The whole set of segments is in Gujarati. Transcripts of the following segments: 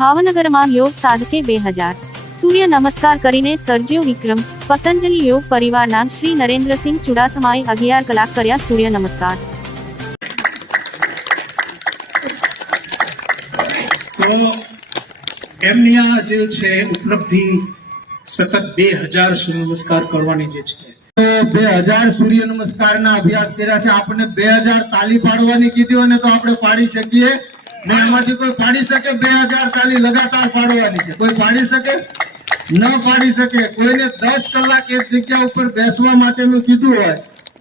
ભાવનગરમાં યોગ સાધકે 2000 સૂર્ય નમસ્કાર કરીને સર્જ્યો વિક્રમ। પતંજલિ યોગ પરિવારના શ્રી નરેન્દ્રસિંહ ચુડાસમાએ 11 કલાક કર્યા સૂર્ય નમસ્કાર। તો એમની આ જે છે ઉપલબ્ધિ સતત 2000 સૂર્ય નમસ્કાર કરવાની જે છે, 2000 સૂર્ય નમસ્કારના અભ્યાસ કર્યા છે। આપણે 2000 તાલી પાડવાની કીધી હોય ને તો આપણે પાડી શકીએ ને, એમાંથી કોઈ પાડી શકે? 2000 તાલી લગાતાર પાડવાની છે, કોઈ પાડી શકે? ન પાડી શકે। કોઈને 10 કલાક એક જગ્યા ઉપર બેસવા માટેનું કીધું હોય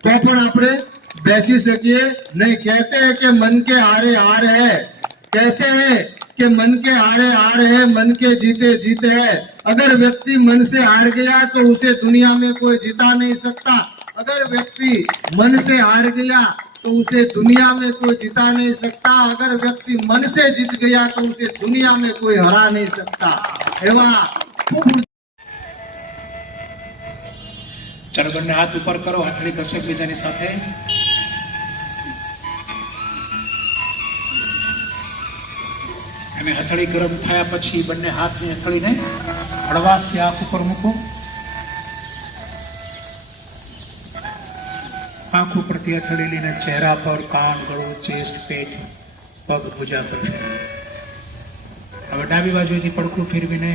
તો પણ આપણે બેસી શકીએ નહીં। કહેતે हैं कि मन के हारे हार है, कहते हैं कि मन के हारे हार है, मन के जीते जीते है। अगर व्यक्ति मन से हार गया तो उसे दुनिया में कोई जिता नहीं सकता। अगर व्यक्ति मन से हार गया तो उसे दुनिया में कोई जिता नहीं सकता। अगर व्यक्ति मन से जीत गया तो उसे दुनिया में कोई हरा नहीं सकता। एवा ચાલો બંને હાથ ઉપર કરો, હથેળી ઘસો એકબીજાની સાથે। અને હથેળી ગરમ થયા પછી બંને હાથની હથેળીને હળવાશથી આંખ ઉપર મૂકો। આંખ ઉપરથી હથેળી લઈને ચહેરા પર, કાન, ગળું, ચેસ્ટ, પેટ, પગ, ભુજા પર ફેરવો। હવે ડાબી બાજુથી પડખું ફેરવીને